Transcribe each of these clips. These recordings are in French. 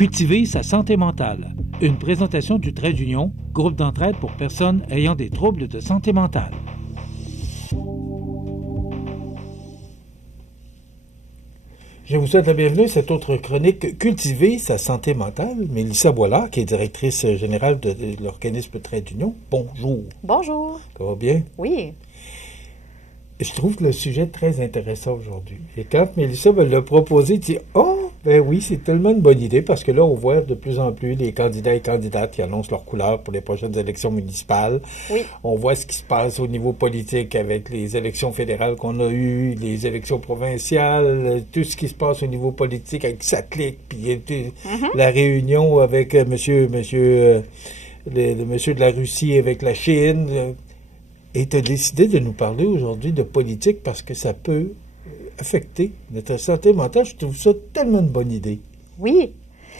Cultiver sa santé mentale. Une présentation du Trait d'Union, groupe d'entraide pour personnes ayant des troubles de santé mentale. Je vous souhaite la bienvenue à cette autre chronique Cultiver sa santé mentale. Mélissa Boilard, qui est directrice générale de l'organisme Trait d'Union. Bonjour. Bonjour. Ça va bien? Oui. Je trouve le sujet très intéressant aujourd'hui. Et quand Mélissa me l'a proposé, je dis « Oh, ben oui, c'est tellement une bonne idée » parce que là, on voit de plus en plus les candidats et candidates qui annoncent leur couleur pour les prochaines élections municipales. Oui. On voit ce qui se passe au niveau politique avec les élections fédérales qu'on a eues, les élections provinciales, tout ce qui se passe au niveau politique avec Satlic, puis la réunion avec monsieur de la Russie avec la Chine. Et tu as décidé de nous parler aujourd'hui de politique parce que ça peut affecter notre santé mentale. Je trouve ça tellement une bonne idée. Oui.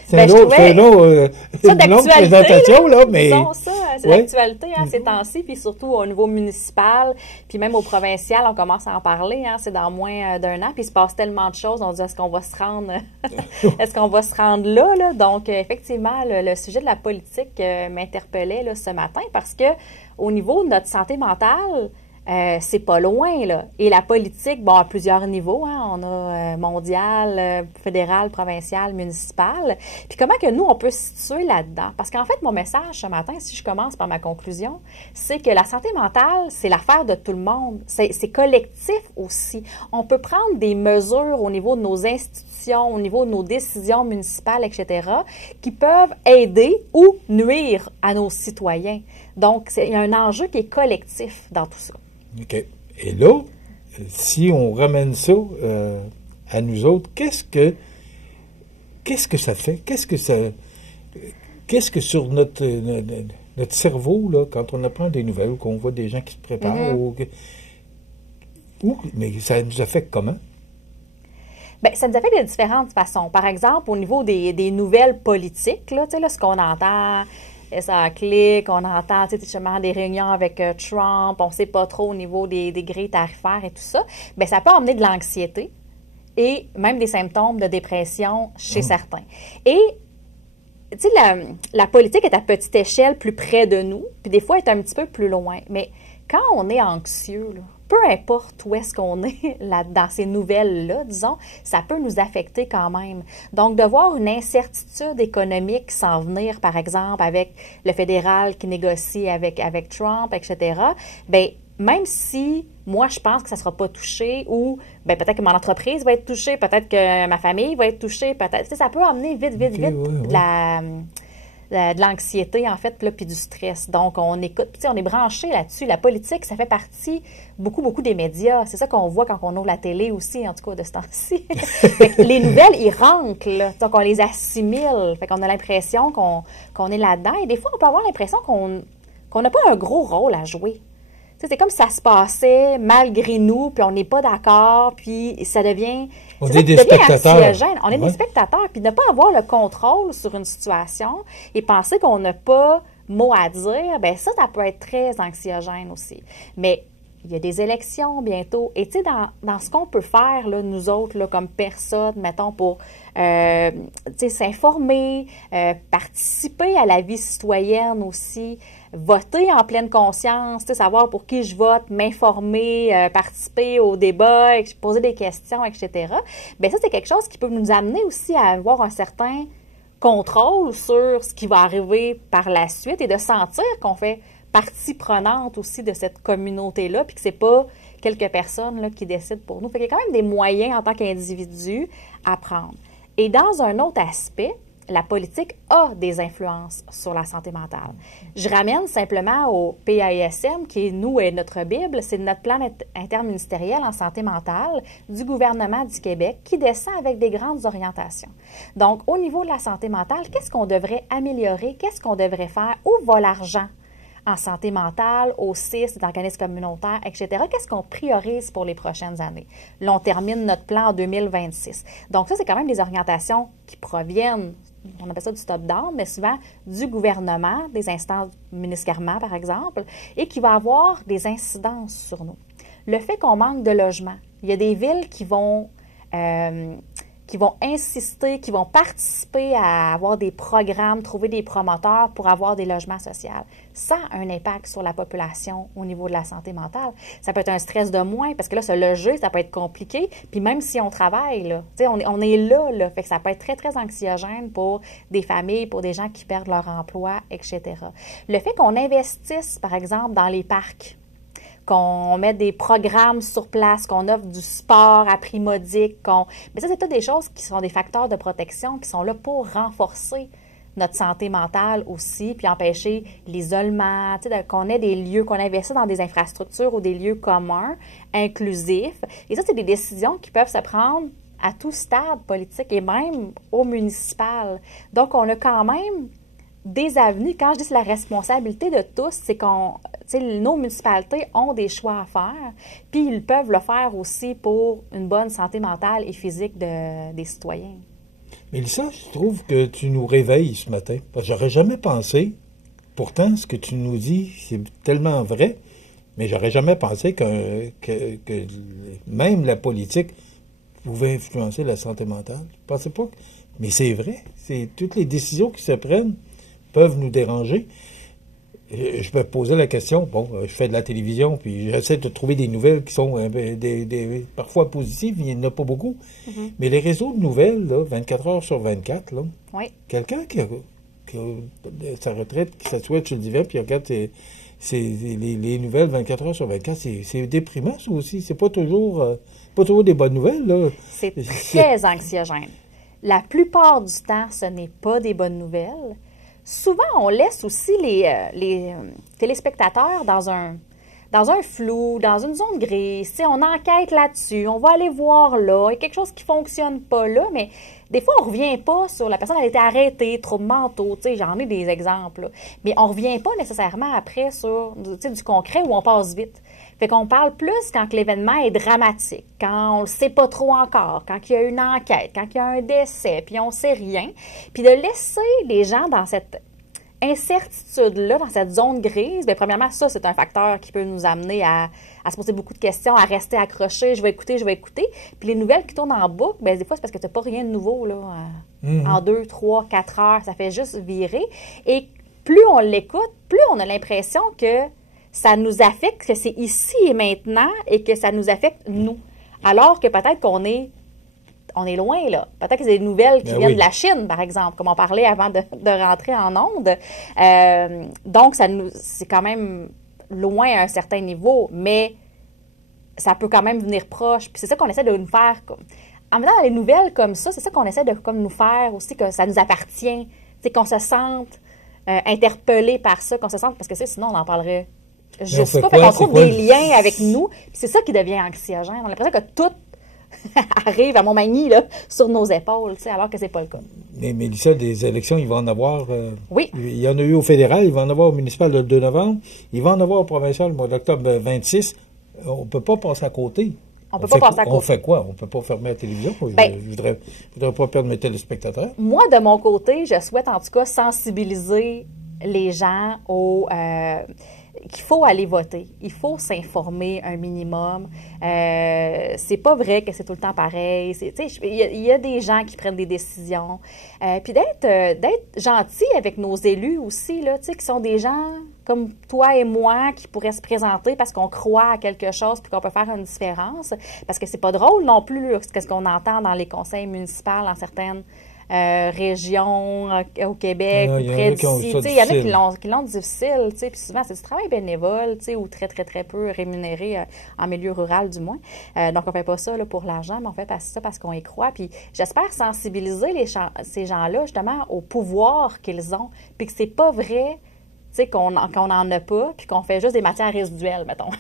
C'est une longue présentation, là, mais... Disons ça, c'est l'actualité ces temps-ci, puis surtout au niveau municipal, puis même au provincial, on commence à en parler, c'est dans moins d'un an, puis il se passe tellement de choses, on dit est-ce qu'on va se rendre là? Donc, effectivement, le sujet de la politique m'interpellait là, ce matin parce que au niveau de notre santé mentale, c'est pas loin, là. Et la politique, bon, à plusieurs niveaux, on a mondial, fédéral, provincial, municipal. Puis comment que nous, on peut se situer là-dedans? Parce qu'en fait, mon message ce matin, si je commence par ma conclusion, c'est que la santé mentale, c'est l'affaire de tout le monde. C'est collectif aussi. On peut prendre des mesures au niveau de nos institutions, au niveau de nos décisions municipales, etc., qui peuvent aider ou nuire à nos citoyens. Donc, il y a un enjeu qui est collectif dans tout ça. OK. Et là, si on ramène ça à nous autres, qu'est-ce que ça fait? Qu'est-ce que sur notre cerveau, là, quand on apprend des nouvelles ou qu'on voit des gens qui se préparent, mais ça nous affecte comment? Bien, ça nous affecte de différentes façons. Par exemple, au niveau des nouvelles politiques, là, tu sais, là, ce qu'on entend... Ça clique, on entend justement des réunions avec Trump, on ne sait pas trop au niveau des grilles tarifaires et tout ça. Bien, ça peut emmener de l'anxiété et même des symptômes de dépression chez certains. Et, tu sais, la politique est à petite échelle, plus près de nous, puis des fois, elle est un petit peu plus loin. Mais quand on est anxieux, là, peu importe où est-ce qu'on est là, dans ces nouvelles-là, disons, ça peut nous affecter quand même. Donc, de voir une incertitude économique s'en venir, par exemple, avec le fédéral qui négocie avec Trump, etc., bien, même si moi, je pense que ça ne sera pas touché ou bien, peut-être que mon entreprise va être touchée, peut-être que ma famille va être touchée, peut-être, tu sais, ça peut amener vite de l'anxiété, en fait, puis du stress. Donc, on écoute, puis on est branché là-dessus. La politique, ça fait partie beaucoup des médias. C'est ça qu'on voit quand on ouvre la télé aussi, en tout cas, de ce temps-ci. Les nouvelles, ils rentrent, là. Donc, on les assimile. Fait qu'on a l'impression qu'on est là-dedans. Et des fois, on peut avoir l'impression qu'on n'a pas un gros rôle à jouer. C'est comme si ça se passait malgré nous, puis on n'est pas d'accord, puis ça devient... On est des spectateurs. On est des spectateurs, puis ne pas avoir le contrôle sur une situation et penser qu'on n'a pas mot à dire, bien ça peut être très anxiogène aussi. Mais il y a des élections bientôt, et tu sais, dans ce qu'on peut faire, là, nous autres, là, comme personnes, mettons, pour s'informer, participer à la vie citoyenne aussi, voter en pleine conscience, savoir pour qui je vote, m'informer, participer au débat, poser des questions, etc. Bien, ça, c'est quelque chose qui peut nous amener aussi à avoir un certain contrôle sur ce qui va arriver par la suite et de sentir qu'on fait partie prenante aussi de cette communauté-là, puis que c'est pas quelques personnes là, qui décident pour nous. Fait qu'il y a quand même des moyens en tant qu'individu à prendre. Et dans un autre aspect, la politique a des influences sur la santé mentale. Je ramène simplement au PAISM, qui est nous et notre Bible, c'est notre plan interministériel en santé mentale du gouvernement du Québec qui descend avec des grandes orientations. Donc, au niveau de la santé mentale, qu'est-ce qu'on devrait améliorer? Qu'est-ce qu'on devrait faire? Où va l'argent en santé mentale, au CIS, des organismes communautaires, etc. Qu'est-ce qu'on priorise pour les prochaines années? Là, on termine notre plan en 2026. Donc, ça, c'est quand même des orientations qui proviennent, on appelle ça du top-down, mais souvent du gouvernement, des instances municipales, par exemple, et qui va avoir des incidences sur nous. Le fait qu'on manque de logement, il y a des villes qui vont qui vont insister, qui vont participer à avoir des programmes, trouver des promoteurs pour avoir des logements sociaux. Ça a un impact sur la population au niveau de la santé mentale. Ça peut être un stress de moins, parce que là, se loger, ça peut être compliqué. Puis même si on travaille, là, on est là, fait que ça peut être très, très anxiogène pour des familles, pour des gens qui perdent leur emploi, etc. Le fait qu'on investisse, par exemple, dans les parcs, qu'on mette des programmes sur place, qu'on offre du sport à prix modique, mais ça, c'est toutes des choses qui sont des facteurs de protection qui sont là pour renforcer notre santé mentale aussi, puis empêcher l'isolement, qu'on ait des lieux, qu'on investisse dans des infrastructures ou des lieux communs, inclusifs. Et ça, c'est des décisions qui peuvent se prendre à tout stade politique et même au municipal. Donc, on a quand même des avenues. Quand je dis c'est la responsabilité de tous, c'est nos municipalités ont des choix à faire, puis ils peuvent le faire aussi pour une bonne santé mentale et physique des citoyens. Mélissa, je trouve que tu nous réveilles ce matin. Parce que j'aurais jamais pensé, pourtant, ce que tu nous dis, c'est tellement vrai, mais j'aurais jamais pensé que même la politique pouvait influencer la santé mentale. Je pensais pas. Mais c'est vrai. Toutes les décisions qui se prennent peuvent nous déranger. Je me posais la question, je fais de la télévision, puis j'essaie de trouver des nouvelles qui sont parfois positives, il n'y en a pas beaucoup. Mm-hmm. Mais les réseaux de nouvelles, là, 24 heures sur 24, là, oui. Quelqu'un qui a sa retraite, qui s'assoit sur le divan, puis regarde les nouvelles 24 heures sur 24, c'est déprimant, ça aussi. C'est pas toujours des bonnes nouvelles, là. C'est très anxiogène. La plupart du temps, ce n'est pas des bonnes nouvelles. Souvent, on laisse aussi les téléspectateurs dans un flou, dans une zone grise. On enquête là-dessus, on va aller voir là. Il y a quelque chose qui ne fonctionne pas là, mais des fois, on ne revient pas sur la personne, elle a été arrêtée, troubles mentaux. J'en ai des exemples. Là. Mais on ne revient pas nécessairement après sur du concret où on passe vite. Fait qu'on parle plus quand l'événement est dramatique, quand on ne le sait pas trop encore, quand il y a une enquête, quand il y a un décès, puis on ne sait rien. Puis de laisser les gens dans cette incertitude-là, dans cette zone grise, bien, premièrement, ça, c'est un facteur qui peut nous amener à se poser beaucoup de questions, à rester accroché, je vais écouter. Puis les nouvelles qui tournent en boucle, bien, des fois, c'est parce que tu n'as pas rien de nouveau, là, en 2, 3, 4 heures, ça fait juste virer. Et plus on l'écoute, plus on a l'impression que ça nous affecte, que c'est ici et maintenant et que ça nous affecte, nous. Alors que peut-être qu'on est loin, là. Peut-être que c'est des nouvelles qui viennent de la Chine, par exemple, comme on parlait avant de rentrer en onde. Donc, c'est quand même loin à un certain niveau, mais ça peut quand même venir proche. Puis c'est ça qu'on essaie de nous faire. En mettant les nouvelles comme ça, c'est ça qu'on essaie de nous faire aussi, que ça nous appartient. Qu'on se sente interpellé par ça, qu'on se sente... Parce que sinon, on en parlerait juste pas. On trouve des liens avec nous. Puis c'est ça qui devient anxiogène. On a l'impression que tout arrive à Montmagny, là, sur nos épaules, alors que c'est pas le cas. Mais Mélissa, des élections, il va en avoir... oui. Il y en a eu au fédéral, il va en avoir au municipal le 2 novembre, il va en avoir au provincial le mois d'octobre 26. On ne peut pas passer à côté. On fait quoi? On ne peut pas fermer la télévision? Je voudrais pas perdre mes téléspectateurs. Moi, de mon côté, je souhaite en tout cas sensibiliser les gens qu'il faut aller voter. Il faut s'informer un minimum. C'est pas vrai que c'est tout le temps pareil. Il y a des gens qui prennent des décisions. Puis d'être gentil avec nos élus aussi, là, qui sont des gens comme toi et moi qui pourraient se présenter parce qu'on croit à quelque chose puis qu'on peut faire une différence. Parce que c'est pas drôle non plus ce qu'on entend dans les conseils municipaux dans certaines régions au Québec ou près d'ici. Il y en a qui l'ont difficile, puis souvent c'est du travail bénévole ou très, très, très peu rémunéré en milieu rural du moins. Donc on fait pas ça là, pour l'argent, mais on fait ça parce qu'on y croit. Puis j'espère sensibiliser ces gens-là justement au pouvoir qu'ils ont, puis que c'est pas vrai qu'on n'en a pas, puis qu'on fait juste des matières résiduelles, mettons.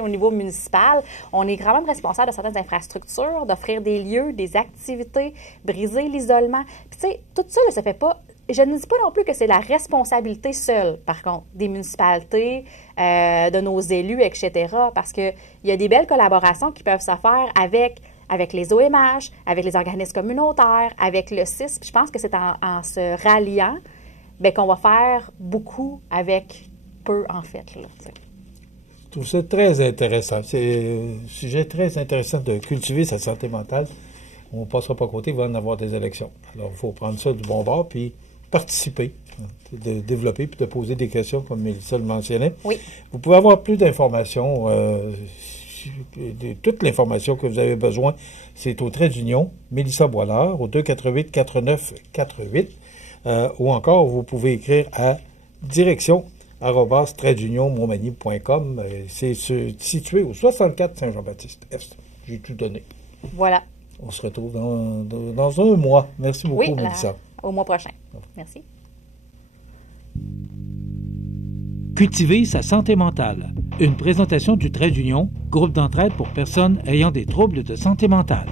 Au niveau municipal, on est quand même responsable de certaines infrastructures, d'offrir des lieux, des activités, briser l'isolement. Puis tout ça, là, ça fait pas... Je ne dis pas non plus que c'est la responsabilité seule, par contre, des municipalités, de nos élus, etc., parce qu'il y a des belles collaborations qui peuvent se faire avec les OMH, avec les organismes communautaires, avec le CIS. Puis je pense que c'est en se ralliant qu'on va faire beaucoup avec peu, en fait. Là, je trouve ça très intéressant. C'est un sujet très intéressant de cultiver sa santé mentale. on ne passera pas à côté, il va en avoir des élections. Alors, il faut prendre ça du bon bord, puis participer, de développer, puis de poser des questions, comme Mélissa le mentionnait. Oui. Vous pouvez avoir plus d'informations, toute l'information que vous avez besoin, c'est au trait d'union, Mélissa Boilard, au 248-4948, ou encore, vous pouvez écrire à direction@traitdunionmontmagny.com. C'est situé au 64 Saint-Jean-Baptiste-Est. J'ai tout donné. Voilà. On se retrouve dans un mois. Merci beaucoup, Mélissa. Au mois prochain. Merci. Cultiver sa santé mentale. Une présentation du Trait d'Union, groupe d'entraide pour personnes ayant des troubles de santé mentale.